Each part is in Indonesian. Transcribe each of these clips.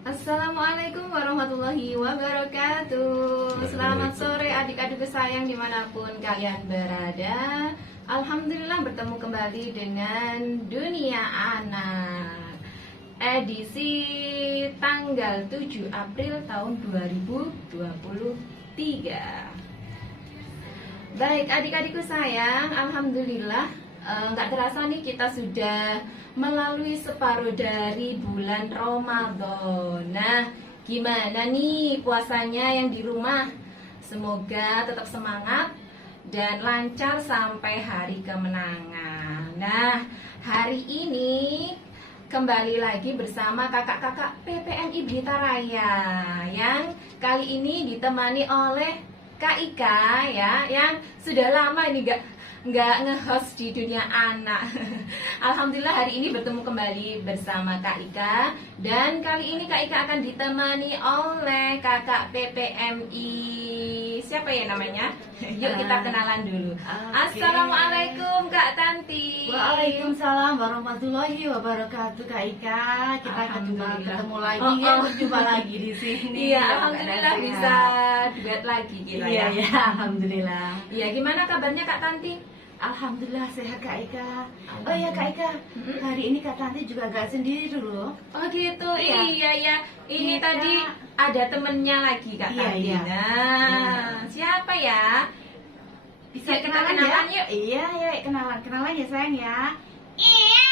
Assalamualaikum warahmatullahi wabarakatuh. Selamat sore adik-adik sayang dimanapun kalian berada. Alhamdulillah bertemu kembali dengan Dunia Anak, edisi tanggal 7 April tahun 2023. Baik adik-adikku sayang, Alhamdulillah nggak terasa nih kita sudah melalui separuh dari bulan Ramadan. Nah, gimana nih puasanya yang di rumah? Semoga tetap semangat dan lancar sampai hari kemenangan. Nah, hari ini kembali lagi bersama kakak-kakak PPMI Blitar Raya yang kali ini ditemani oleh Kak Ika ya, yang sudah lama ini nggak nge-host di Dunia Anak. Alhamdulillah hari ini bertemu kembali bersama Kak Ika. Dan kali ini Kak Ika akan ditemani oleh kakak PPMI. Siapa ya namanya? Yuk kita kenalan dulu. Assalamualaikum Kak Tanti. Waalaikumsalam warahmatullahi wabarakatuh Kak Ika. Kita ketemu lagi ya, berjumpa lagi di sini. Iya, alhamdulillah bisa duet lagi kita ya. Iya, alhamdulillah. Iya, gimana kabarnya Kak Tanti? Alhamdulillah sehat Kak Ika. Oh iya Kak Ika, hari ini Kak Tanti juga gak sendiri dulu. Oh gitu, Iya. iya ya. Ini Kita- tadi ada temennya lagi Kak Iya, Tanti. iya. Nah, siapa ya? Bisa Yuk, kita kenalan kenalan ya? yuk. Iya, ya kenalan ya sayang ya. Iya,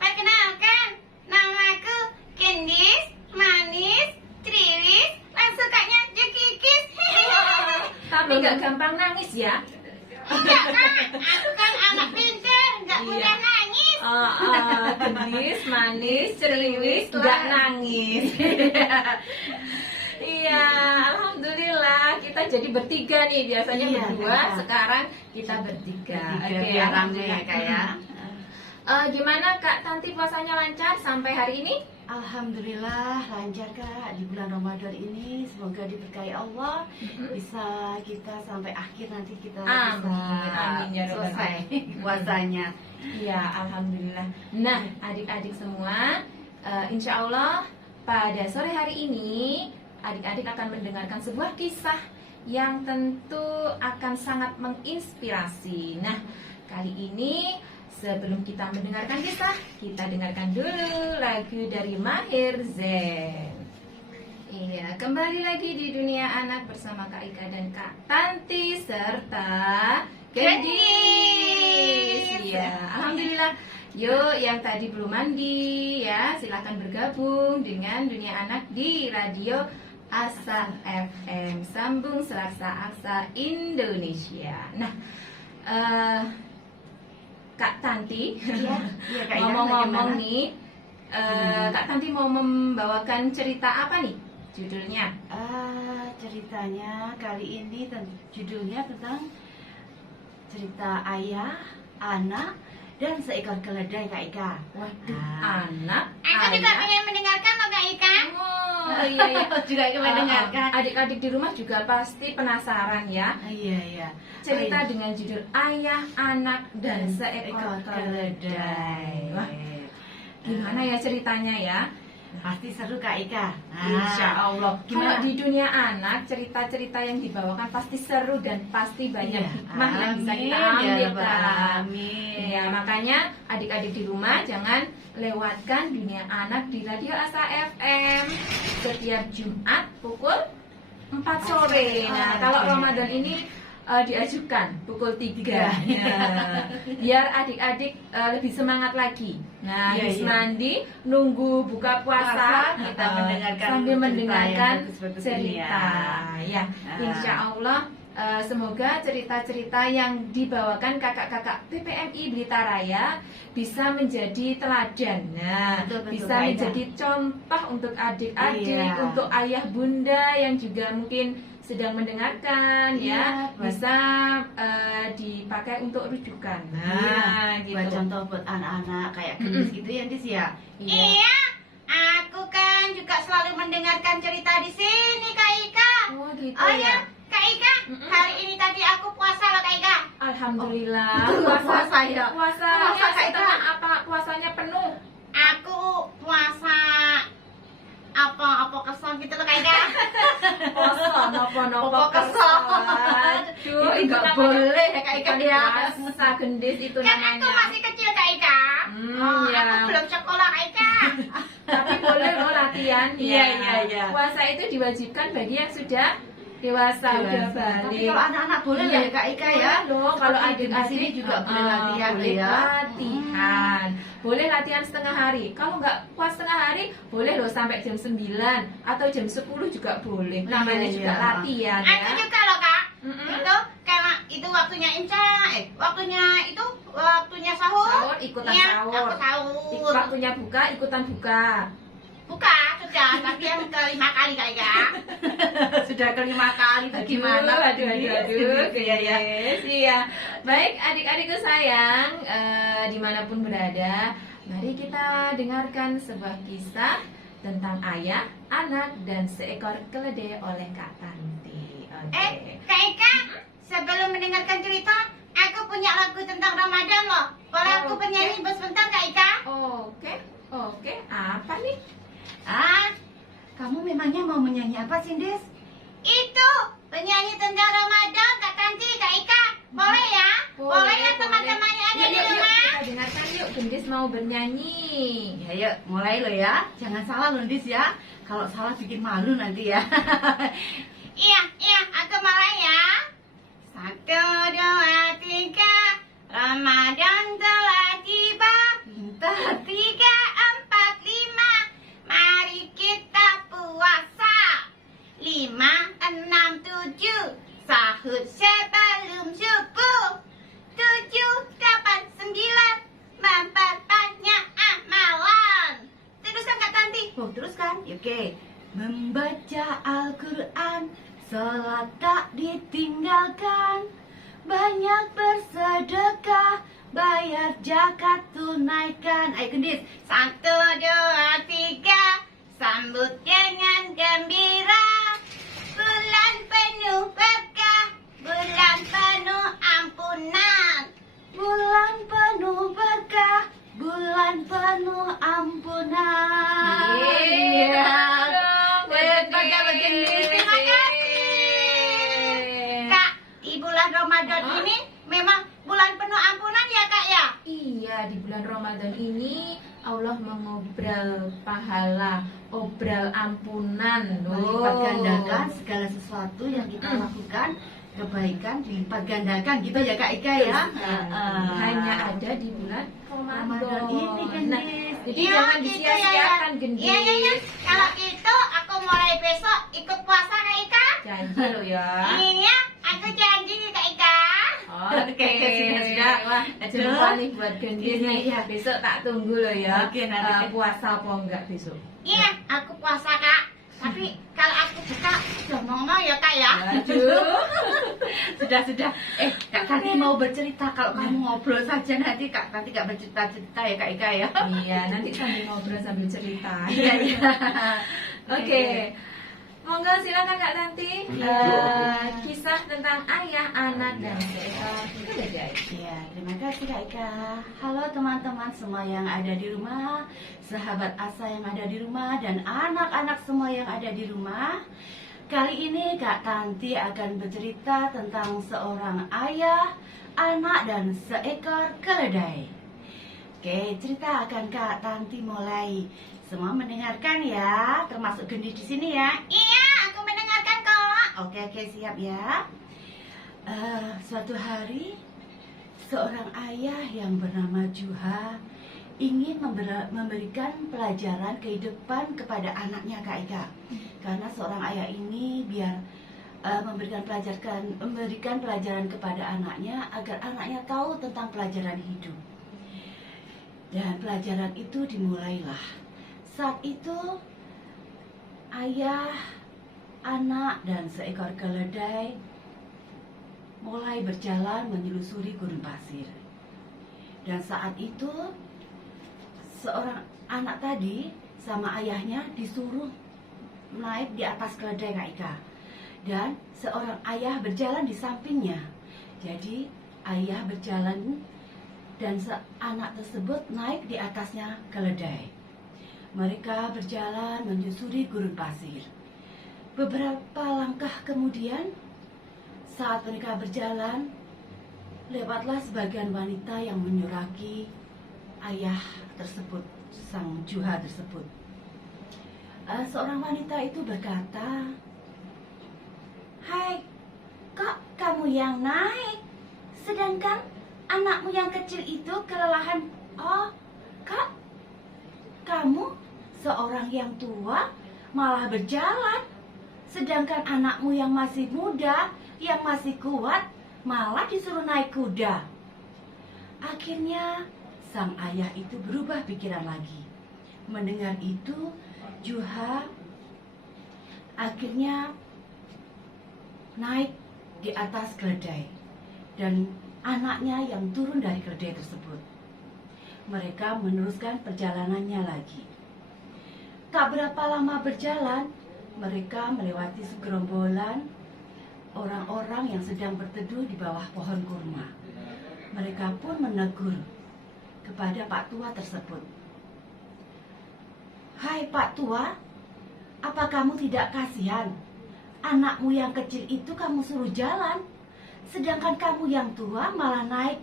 perkenalkan, namaku Kendis, manis, triwis, dan sukanya jekikis. Tapi nggak gampang nangis ya? Enggak kan, aku kan anak pintar, nggak mudah Iya. nangis. Gendis, manis, ceriwis, nggak nangis. Iya, alhamdulillah kita jadi bertiga nih. Biasanya Iya, berdua, Kak. sekarang kita bertiga. Oke, biar rame alhamdulillah. ya Kak ya. Gimana Kak Tanti puasanya lancar sampai hari ini? Alhamdulillah lancar Kak di bulan Ramadan ini, semoga diberkahi Allah, bisa kita sampai akhir nanti kita Amin, bisa amin, ya Rabbal selesai alamin. puasanya. Iya, alhamdulillah. Nah, adik-adik semua, insya Allah pada sore hari ini adik-adik akan mendengarkan sebuah kisah yang tentu akan sangat menginspirasi. Nah, kali ini sebelum kita mendengarkan kisah, kita dengarkan dulu lagu dari Maher Zain. Iya, kembali lagi di Dunia Anak bersama Kak Ika dan Kak Tanti serta Gendis. Iya, alhamdulillah. Yuk, yang tadi belum mandi ya, silahkan bergabung dengan Dunia Anak di Radio Asa FM, sambung Selasa Asa Indonesia. Nah, Kak Tanti, Iya, iya Kak Ika, ngomong-ngomong bagaimana? nih, Kak Tanti mau membawakan cerita apa nih judulnya? Ceritanya kali ini judulnya tentang cerita ayah, anak, dan seekor keledai Kak Ika. Waduh, Nah. anak, Aku juga ayah. pengen mendengarkan loh Kak Ika. Oh iya iya. Juga kita mendengarkan. Adik-adik di rumah juga pasti penasaran ya. Iya, iya. Cerita Oh, iya. dengan judul Ayah, Anak, dan Dan Seekor Keledai. Wah, Keledai. gimana ya ceritanya ya? Pasti seru Kak Ika. Insya Allah. Kalau Gimana? di dunia anak, cerita-cerita yang dibawakan pasti seru dan pasti banyak Iya. hikmah yang bisa kita Amin, ya ambil. Rabbal Kak. alamin. Ya, makanya adik-adik di rumah jangan lewatkan Dunia Anak di Radio Asa FM setiap Jumat pukul 4 sore. Nah, kalau Oke. Ramadan ini diajukan pukul 3. Nah, biar adik-adik lebih semangat lagi. Nah, Iya, habis iya. mandi nunggu buka puasa, Kita mendengarkan sambil cerita mendengarkan yang bagus-bagus ini cerita. Ya, Ah. insya Allah semoga cerita-cerita yang dibawakan kakak-kakak PPMI Blitar Raya bisa menjadi teladan. Nah, Betul, bisa Kak Ika. menjadi contoh untuk adik-adik, Iya. untuk ayah bunda yang juga mungkin sedang mendengarkan ya, Iya, bisa dipakai untuk rujukan. Iya, gitu. buat contoh buat anak-anak kayak gendis gitu ya, Dis ya. Iya. Iya, aku kan juga selalu mendengarkan cerita di sini Kak Ika. Oh gitu Oh ya. ya, Kak Ika, hari ini tadi aku puasa loh Kak Ika. Alhamdulillah. Oh, puasa ya? Puasanya Puasa, Kak Ika. setengah apa? Puasanya penuh. Aku puasa apa gendis itu Kan namanya. aku masih kecil Kak Ika. Ya. Aku belum sekolah Kak Ika. Tapi boleh loh latihan. Iya, ya. iya, iya. Puasa itu diwajibkan bagi yang sudah dewasa, udah Tapi balik. kalau anak-anak boleh Iya. loh ya Kak Ika ya. Boleh loh, kalau Seperti di adik-adik sini juga boleh latihan boleh ya. latihan. Boleh latihan setengah hari. Kalau nggak puas setengah hari, boleh loh sampai jam 9 atau jam 10 juga boleh. Namanya Iya, juga iya. latihan Aku ya. juga loh Kak. Mm-mm. Itu karena itu waktunya waktunya sahur. Sahur, ikutan Iya, sahur. aku sahur. Waktunya buka, ikutan buka. Buka sudah, tapi yang kelima kali Kak Ika. Sudah kelima kali itu gimana? Aduh, Iya ya. Iya. Baik, adik-adikku sayang, dimanapun berada, mari kita dengarkan sebuah kisah tentang ayah, anak, dan seekor keledai oleh Kak Tanti. Oke. Kak Ika, sebelum mendengarkan cerita, aku punya lagu tentang Ramadan loh. Boleh aku Oke. penyanyi sebentar Kak Ika? Oke. Apa nih? Kamu memangnya mau menyanyi apa sih, Des? Itu penyanyi tentang Ramadan Kak Tanti, Kak Ika. Boleh ya? Boleh ya teman-teman yang ada di Yuk, rumah? kita dengarkan yuk. Gendis mau bernyanyi. Ya, yuk, mulai lo ya. Jangan salah loh, Des ya. Kalau salah bikin malu nanti ya. Iya, aku mulai ya. 1, 2, 3, Ramadan telah tiba. Pintar. 3, 4, 5, mari kita puasa. 5, 6, 7, sahur sebelum subuh. 7, 8, 9, memperbanyak amalan. Teruskan Kak Tanti. Oh, terus kan? Oke. Membaca Al-Quran, sholat tak ditinggalkan. Banyak bersedekah, bayar zakat tunaikan. Ayo gendis. 1, 2, 3, sambut dengan gembira. Bulan penuh berkah, bulan penuh ampunan. Bulan penuh berkah, bulan penuh ampunan. Iya. Hebat ya, Mbak Gendis. Terima kasih. Kak, di bulan Ramadan Hah? ini memang bulan penuh ampunan ya Kak ya? Iya, di bulan Ramadan ini Allah mengobral pahala, obral ampunan. Melipat gandakan segala sesuatu yang kita lakukan, kebaikan dilipat gandakan gitu ya Kak Ika ya. Hanya ada di bulan Ramadan. Ramadan ini, Nah, Gendis. jadi Iya, jangan gitu disia-siakan, Gendis. Iya. Kalau gitu aku mulai besok ikut puasa Kak Ika. Janji lo ya. Iya, aku janji Kak Ika. Oke, sudah. Wah, jumpa nih buat Gendis Iya, nih. iya. Besok tak tunggu lo ya. Oke, nanti. Puasa apa enggak besok? Iya, aku puasa Kak. Tapi kalau aku buka udah mau ya Kak ya. Aduh. Sudah. Kak Tanti mau bercerita. Kalau kamu ngobrol saja nanti Kak Tanti gak bercerita-cerita ya Kak Ika ya. Iya, nanti sambil ngobrol sambil cerita. Iya. Oke. Monggo silakan Kak Tanti. Kisah tentang ayah, anak, dan seekor keledai. Ya, terima kasih Kak Ika. Halo teman-teman semua yang ada di rumah, sahabat Asa yang ada di rumah, dan anak-anak semua yang ada di rumah. Kali ini Kak Tanti akan bercerita tentang seorang ayah, anak, dan seekor keledai. Oke, cerita akan Kak Tanti mulai. Semua mendengarkan ya, termasuk Gendis di sini ya. Iya, aku mendengarkan kok. Oke, siap ya. Suatu hari, seorang ayah yang bernama Juha ingin memberikan pelajaran kehidupan kepada anaknya Kak Ika. Karena seorang ayah ini biar memberikan pelajaran kepada anaknya agar anaknya tahu tentang pelajaran hidup. Dan pelajaran itu dimulailah. Saat itu ayah, anak, dan seekor keledai mulai berjalan menyelusuri gurun pasir. Dan saat itu seorang anak tadi sama ayahnya disuruh naik di atas keledai Kak Ika. Dan seorang ayah berjalan di sampingnya. Jadi ayah berjalan dan anak tersebut naik di atasnya keledai. Mereka berjalan menyusuri gurun pasir. Beberapa langkah kemudian, saat mereka berjalan, lewatlah sebagian wanita yang menyuraki ayah tersebut, sang Juha tersebut. Seorang wanita itu berkata, "Hai, kok kamu yang naik, sedangkan anakmu yang kecil itu kelelahan? Oh, kak, kamu seorang yang tua malah berjalan, sedangkan anakmu yang masih muda, yang masih kuat, malah disuruh naik kuda." Akhirnya sang ayah itu berubah pikiran lagi. Mendengar itu, Juha akhirnya naik di atas keledai dan anaknya yang turun dari keledai tersebut. Mereka meneruskan perjalanannya lagi. Tak berapa lama berjalan, mereka melewati segerombolan orang-orang yang sedang berteduh di bawah pohon kurma. Mereka pun menegur kepada Pak Tua tersebut. "Hai Pak Tua, apa kamu tidak kasihan? Anakmu yang kecil itu kamu suruh jalan, sedangkan kamu yang tua malah naik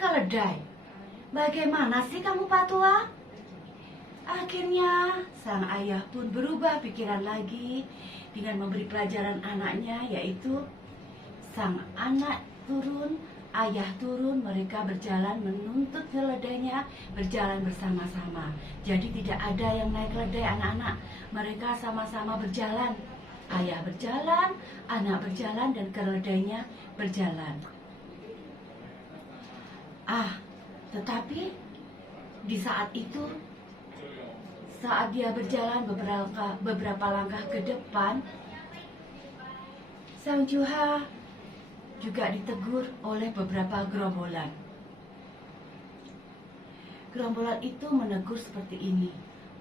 keledai. Bagaimana sih kamu Pak Tua?" Akhirnya sang ayah pun berubah pikiran lagi dengan memberi pelajaran anaknya, yaitu sang anak turun, ayah turun, mereka berjalan menuntut keledainya, berjalan bersama-sama. Jadi tidak ada yang naik keledai anak-anak, mereka sama-sama berjalan. Ayah berjalan, anak berjalan, dan keledainya berjalan. Tetapi di saat itu, saat dia berjalan beberapa langkah ke depan, sang Juha juga ditegur oleh beberapa gerombolan. Gerombolan itu menegur seperti ini,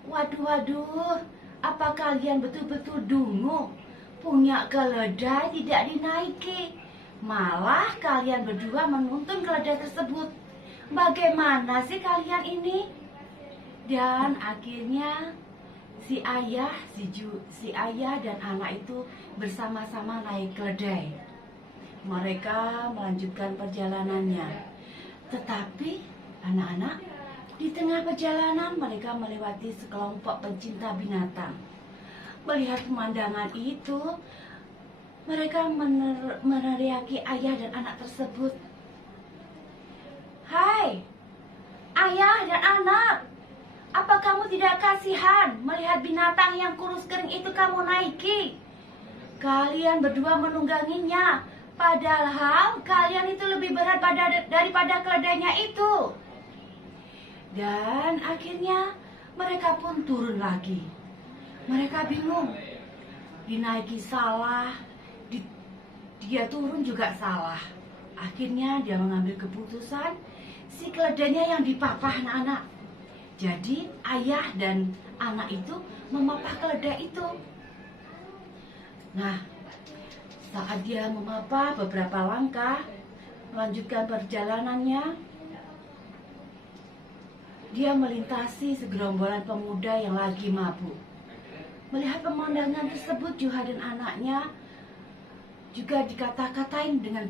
"Waduh, apa kalian betul-betul dungu? Punya keledai tidak dinaiki, malah kalian berdua menuntun keledai tersebut. Bagaimana sih kalian ini?" Dan akhirnya si ayah dan anak itu bersama-sama naik keledai. Mereka melanjutkan perjalanannya. Tetapi anak-anak, di tengah perjalanan mereka melewati sekelompok pencinta binatang. Melihat pemandangan itu, mereka meneriaki ayah dan anak tersebut. "Hai, ayah dan anak, apa kamu tidak kasihan melihat binatang yang kurus kering itu kamu naiki? Kalian berdua menungganginya, padahal kalian itu lebih berat daripada keledainya itu." Dan akhirnya mereka pun turun lagi. Mereka bingung, dinaiki salah, dia turun juga salah. Akhirnya dia mengambil keputusan, si keledainya yang dipapah anak-anak. Jadi ayah dan anak itu memapah keledai itu. Nah, saat dia memapah beberapa langkah, melanjutkan perjalanannya, dia melintasi segerombolan pemuda yang lagi mabuk. Melihat pemandangan tersebut, Juha dan anaknya juga dikata-katain dengan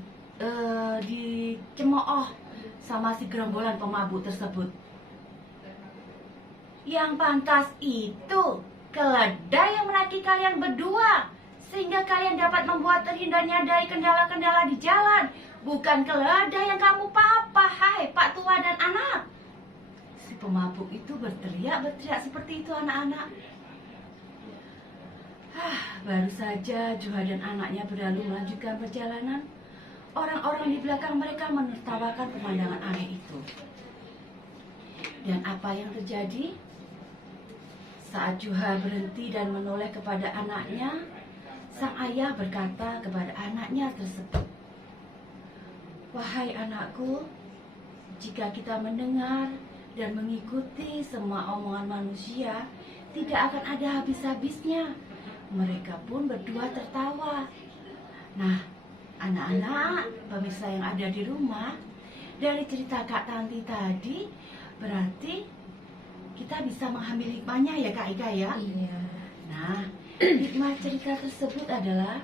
dicemooh sama si gerombolan pemabuk tersebut. "Yang pantas itu keledai yang menaiki kalian berdua, sehingga kalian dapat membuat terhindarnya dari kendala-kendala di jalan, bukan keledai yang kamu papah, hai Pak Tua dan anak." Si pemabuk itu berteriak seperti itu anak-anak. Baru saja Juha dan anaknya berlalu melanjutkan perjalanan, orang-orang di belakang mereka menertawakan pemandangan aneh itu. Dan apa yang terjadi? Saat Juha berhenti dan menoleh kepada anaknya, sang ayah berkata kepada anaknya tersebut, "Wahai anakku, jika kita mendengar dan mengikuti semua omongan manusia, tidak akan ada habis-habisnya." Mereka pun berdua tertawa. Nah, anak-anak, pemirsa yang ada di rumah, dari cerita Kak Tanti tadi, berarti kita bisa mengambil hikmahnya ya Kak Ika ya? Iya. Nah, hikmah cerita tersebut adalah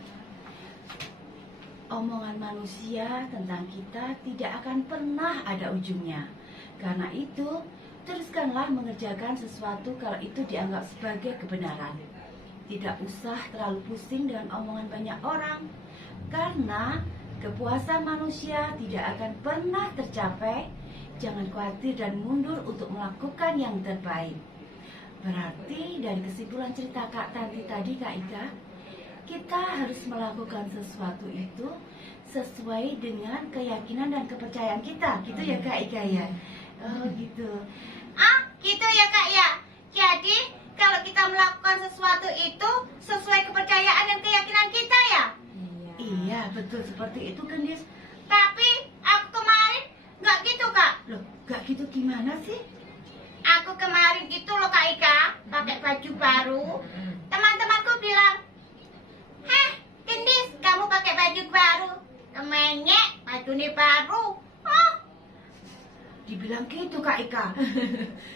Omongan manusia tentang kita tidak akan pernah ada ujungnya. Karena itu, teruskanlah mengerjakan sesuatu kalau itu dianggap sebagai kebenaran. Tidak usah terlalu pusing dengan omongan banyak orang, karena kepuasan manusia tidak akan pernah tercapai. Jangan khawatir dan mundur untuk melakukan yang terbaik. Berarti dari kesimpulan cerita Kak Tanti tadi, Kak Ika, kita harus melakukan sesuatu itu sesuai dengan keyakinan dan kepercayaan kita, gitu ya Kak Ika ya. Oh gitu. Gitu ya Kak ya. Jadi kalau kita melakukan sesuatu itu sesuai kepercayaan dan keyakinan kita ya. Iya betul seperti itu Gendis. Tapi aku kemarin nggak gitu Kak. Loh gak gitu gimana sih? Aku kemarin itu loh Kak Ika pakai baju baru. Teman-temanku bilang, "Heh, Gendis, kamu pakai baju baru. Temennya baju ini baru." Oh, Dibilang gitu Kak Ika.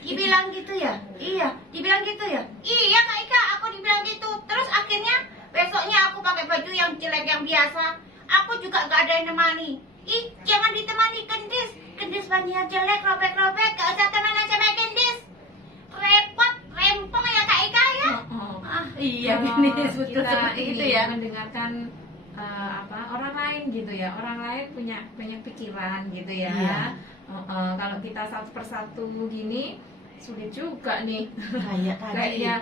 dibilang gitu ya? Iya, dibilang gitu ya? iya Kak Ika, aku dibilang gitu. Terus akhirnya besoknya aku pakai baju yang jelek yang biasa. Aku juga gak ada yang nemani. Ih, jangan ditemani Gendis. Gendis bajunya jelek, robek-robek. Gak usah temenan sama Gendis. Repot, rempong ya Kak Ika ya. Iya Kalau Gendis betul kita seperti ini itu ya. mendengarkan orang lain gitu ya, orang lain punya banyak pikiran gitu ya. Iya. Kalau kita satu persatu gini sulit juga nih. Kayak tadi. Kayaknya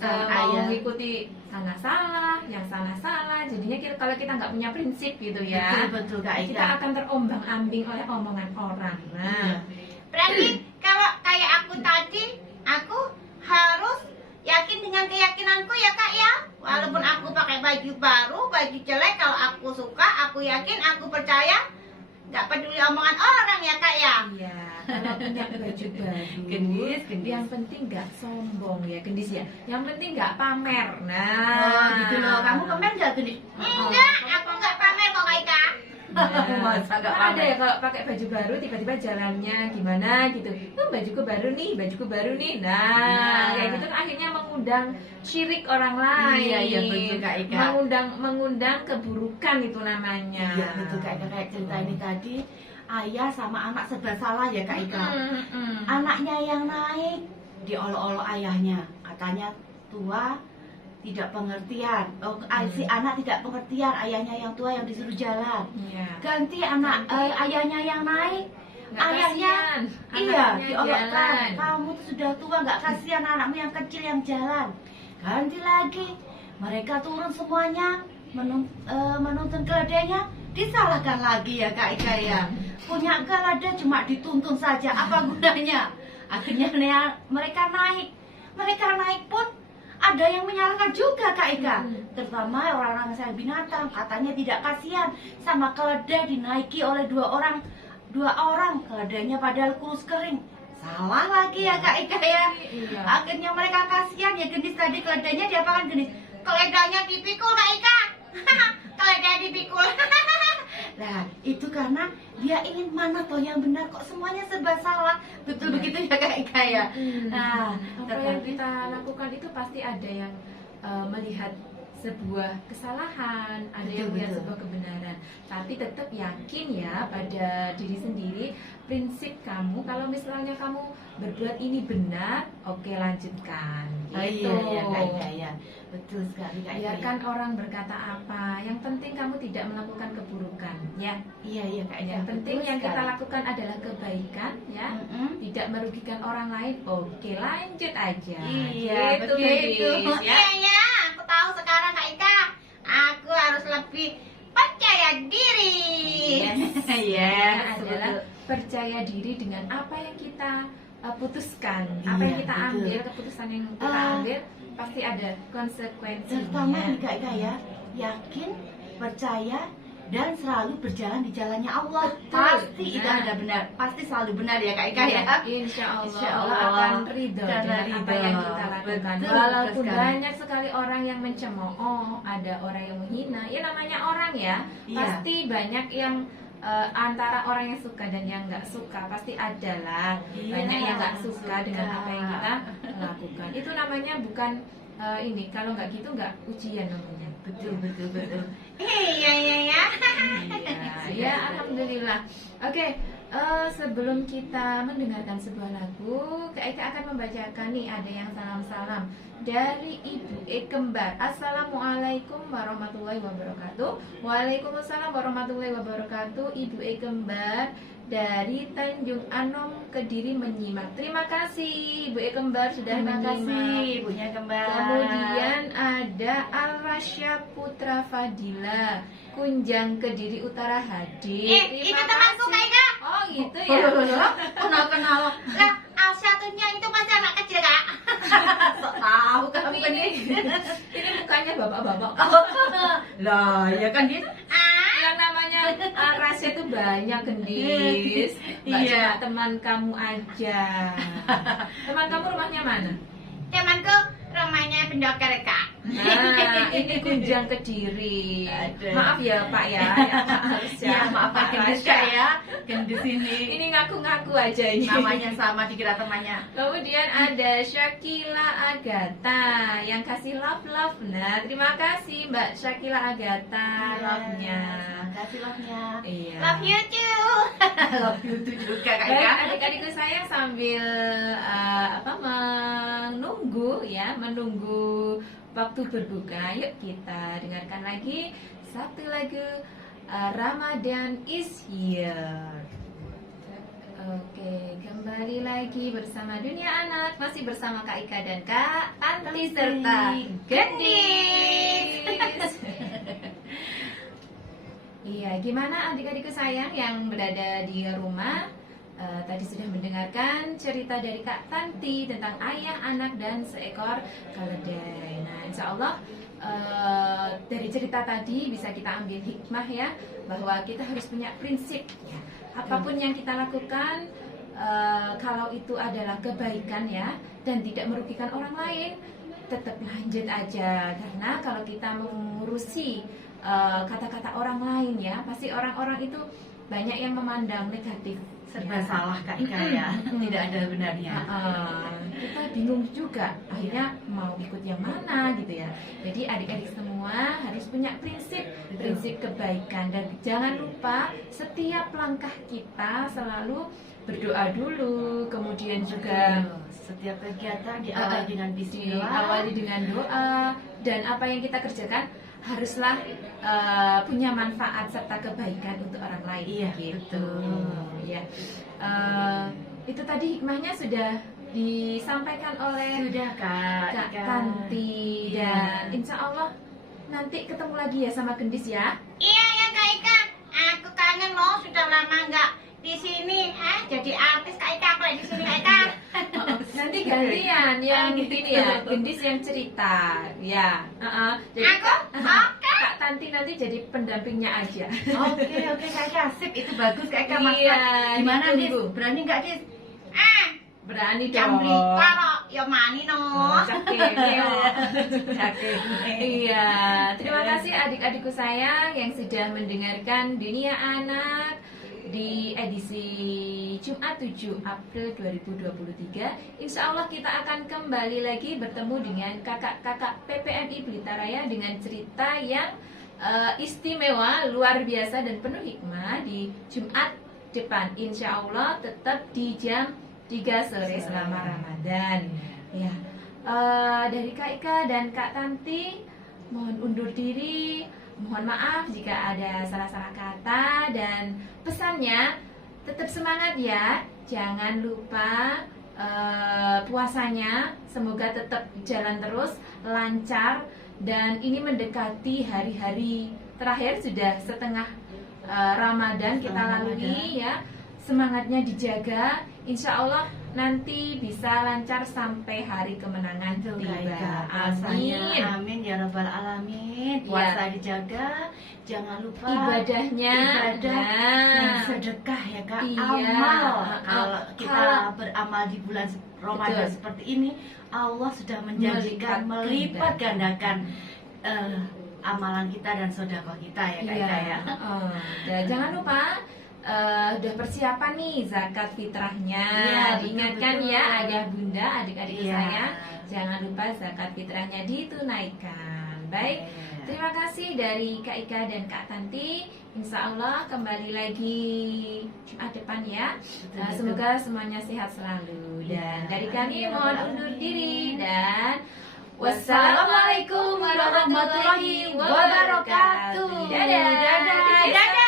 Sang mau ayah. mengikuti sana salah, yang sana salah. Jadinya kalau kita nggak punya prinsip gitu ya, Betul Kak kita Ika. akan terombang-ambing oleh omongan orang. Nah, Berarti kalau kayak aku tadi, aku harus yakin dengan keyakinanku ya Kak ya. Walaupun aku pakai baju baru, baju jelek, kalau aku suka, aku yakin, aku percaya, nggak peduli omongan orang ya Kak ya. iya. Kalau punya baju baru, Gendis. yang penting nggak sombong ya, Gendis ya. Yang penting nggak pamer. Nah, Oh gitu loh. Kamu pamer nggak Gendis? Enggak, aku nggak pamer kok Kak Ika. Masa nggak Kan ada pamer? ya kalau pakai baju baru tiba-tiba jalannya gimana gitu. Bajuku baru nih, bajuku baru nih. Nah, kayak gitu kan akhirnya mengundang syirik orang lain. Iya, betul, Kak Ika. Mengundang keburukan itu namanya. Iya betul Kak Ika. Kayak cerita ini tadi, ayah sama anak serba salah ya Kak Ika. Anaknya yang naik diolok-olok ayahnya, katanya tua, tidak pengertian. Si anak tidak pengertian, ayahnya yang tua yang disuruh jalan. Iya. Ganti ayahnya yang naik, Nggak ayahnya kasihan, iya anaknya diolokkan. jalan. Kamu tuh sudah tua, nggak kasihan anakmu yang kecil yang jalan. Ganti lagi, mereka turun semuanya menuntun keledainya, disalahkan lagi ya Kak Ika ya. Punya keledai cuma dituntun saja, apa gunanya? Akhirnya mereka naik pun ada yang menyalahkan juga Kak Ika. Terutama orang-orang sayang binatang, katanya tidak kasihan sama keledai dinaiki oleh dua orang, keledainya padahal kurus kering. Salah lagi ya Kak Ika ya. Iya. Akhirnya mereka kasihan ya Gendis, tadi keledainya diapakan Gendis? Keledainya dipikul Kak Ika. Keledai dipikul. Nah, itu karena dia ingin mana toh yang benar, kok semuanya serba salah. Betul begitu ya Kak Ika ya. Nah, apa yang kita lakukan itu pasti ada yang melihat sebuah kesalahan, ada yang Betul, melihat betul. sebuah kebenaran. Tapi tetap yakin ya pada diri sendiri, prinsip kamu. Kalau misalnya kamu berbuat ini benar, oke lanjutkan. Oh Gitu. iya ya Kak Ika ya. Betul sekali Kak Ika. Biarkan orang berkata apa, yang penting kamu tidak melakukan keburukan, ya. Iya Kak Ika. Yang penting Betul yang kita sekali. lakukan adalah kebaikan, ya. Mm-mm. Tidak merugikan orang lain. Oke, lanjut aja. Iya, Gitu, begitu. Gendis, ya. Iya, aku tahu sekarang Kak Ika. Aku harus lebih percaya diri. Yang adalah betul. percaya diri dengan apa yang kita putuskan, apa Iya, yang kita betul. ambil, keputusan yang kita ambil pasti ada konsekuensinya. Terutama nih Kak Ika ya, yakin, percaya, dan selalu berjalan di jalannya Allah. Betul. Pasti itu Nah. ada benar, pasti selalu benar ya Kak Ika ya. Insya Allah, Insya Allah Allah akan ridho karena dengan apa ridho. yang kita lakukan. Betul, Walaupun betul sekali. banyak sekali orang yang mencemooh, ada orang yang menghina, ya namanya orang ya. Iya. Pasti banyak yang antara orang yang suka dan yang nggak suka pasti ada lah. Iya, Banyak yang nggak suka dengan suka. apa yang kita lakukan. Itu namanya bukan ini. Kalau nggak gitu nggak ujian namanya. betul. Iya. Iya, Ya, alhamdulillah. Oke, sebelum kita mendengarkan sebuah lagu, Kak Eka akan membacakan nih, ada yang salam-salam dari Ibu Kembar. Assalamualaikum warahmatullahi wabarakatuh. Waalaikumsalam warahmatullahi wabarakatuh. Ibu Kembar dari Tanjung Anom, Kediri menyimak. Terima kasih Ibu Kembar sudah Terima menyimak. kasih ibunya kembar. Kemudian ada Al-Rasya Putra Fadila, Kunjang, Kediri Utara hadir. Itu temanku Kak Eka. Oh gitu ya. Kenal. Lah, satunya itu pasti anak kecil Kak. Sok tahu Tapi kamu kan ini mukanya bapak-bapak. Lah, ya kan dia. Yang namanya Rasya itu banyak, Gendis. Nggak Iya. cuma teman kamu aja. Teman kamu rumahnya mana? Temanku rumahnya pendoker Kak. Nah, ini Kunjang, Kediri. Aduh. Maaf ya Pak ya, Pak Arsya. Ya, maaf Pak Gendis Rasya. Kak ya. Gendis ini. Ini ngaku-ngaku aja ini. Namanya sama dikira temannya. Kemudian ada Syakila Agatha yang kasih love. Nah, terima kasih Mbak Syakila Agatha love-nya. Kasih love-nya. Iya. Love you too. Love you too juga Kak Baik, ya. adik-adikku sayang, sambil menunggu waktu berbuka, yuk kita dengarkan lagi satu lagu, Ramadan is here. Oke, kembali lagi bersama Dunia Anak, masih bersama Kak Ika dan Kak Tanti serta Gendis. Iya, gimana adik-adikku sayang yang berada di rumah? Tadi sudah mendengarkan cerita dari Kak Tanti tentang ayah, anak, dan seekor keledai. Nah, insya Allah dari cerita tadi bisa kita ambil hikmah ya, bahwa kita harus punya prinsip ya. Apapun yang kita lakukan, kalau itu adalah kebaikan ya, dan tidak merugikan orang lain, tetap lanjut aja. Karena kalau kita mengurusi kata-kata orang lain ya, pasti orang-orang itu banyak yang memandang negatif. Serba Ya. salah Kak Ika ya. Tidak ada benarnya. Kita bingung juga akhirnya mau ikut yang mana gitu ya. Jadi adik-adik semua harus punya prinsip kebaikan, dan jangan lupa setiap langkah kita selalu berdoa dulu, kemudian juga Setiap kegiatan diawali dengan bismillah. diawali dengan doa, dan apa yang kita kerjakan haruslah punya manfaat serta kebaikan untuk orang lain. Iya, gitu. betul. Ya. Itu tadi hikmahnya sudah disampaikan oleh Sudah Kak Kak Ika. Tanti, Iya. dan insya Allah nanti ketemu lagi ya sama Gendis ya. Iya ya Kak Ika. Aku kangen loh, sudah lama nggak di sini. Jadi artis Kak Ika, aku di sini Kak Ika. Nanti gantian yang gitu. ini ya, Gendis yang cerita ya. Jadi Aku? Oke. Kak Tanti nanti jadi pendampingnya aja. Oke Kak Ika, sip, itu bagus Kak Ika. Mas Iya, gimana Dis? ditunggu. Berani nggak Dis? Berani Jam dong. karo, ya mani no. Iya, terima kasih adik-adikku sayang yang sudah mendengarkan Dunia Anak di edisi Jumat 7 April 2023. Insya Allah kita akan kembali lagi bertemu dengan kakak-kakak PPNI Blitar Raya dengan cerita yang istimewa, luar biasa, dan penuh hikmah di Jumat depan. Insya Allah tetap di jam 3 sore selama Ramadan. Ya, dari Kak Ika dan Kak Tanti mohon undur diri. Mohon maaf jika ada salah-salah kata, dan pesannya tetap semangat ya. Jangan lupa puasanya semoga tetap jalan terus lancar, dan ini mendekati hari-hari terakhir, sudah setengah Ramadan kita lalui ya. Semangatnya dijaga, insya Allah nanti bisa lancar sampai hari kemenangan Tuh, tiba. Kak Ika, Amin. puasanya, amin ya rabbal alamin. Puasa dijaga, jangan lupa Ibadahnya, ibadah nah. dan sedekah ya Kak. Iya. Amal. Kalau kita Kalau- beramal di bulan Ramadan Betul. seperti ini, Allah sudah menjanjikan melipat gandakan amalan kita dan sedekah kita ya Kak Ika ya. Dan jangan lupa udah persiapan nih zakat fitrahnya. Iya, Diingatkan betul. ya ayah bunda, adik-adik Iya. saya, jangan lupa zakat fitrahnya ditunaikan. Baik, terima kasih dari Kak Ika dan Kak Tanti. Insya Allah kembali lagi Jumat depan ya. Semoga semuanya sehat selalu. Dan dari kami mohon undur diri dan wassalamualaikum warahmatullahi wabarakatuh. Dadah. Dadah.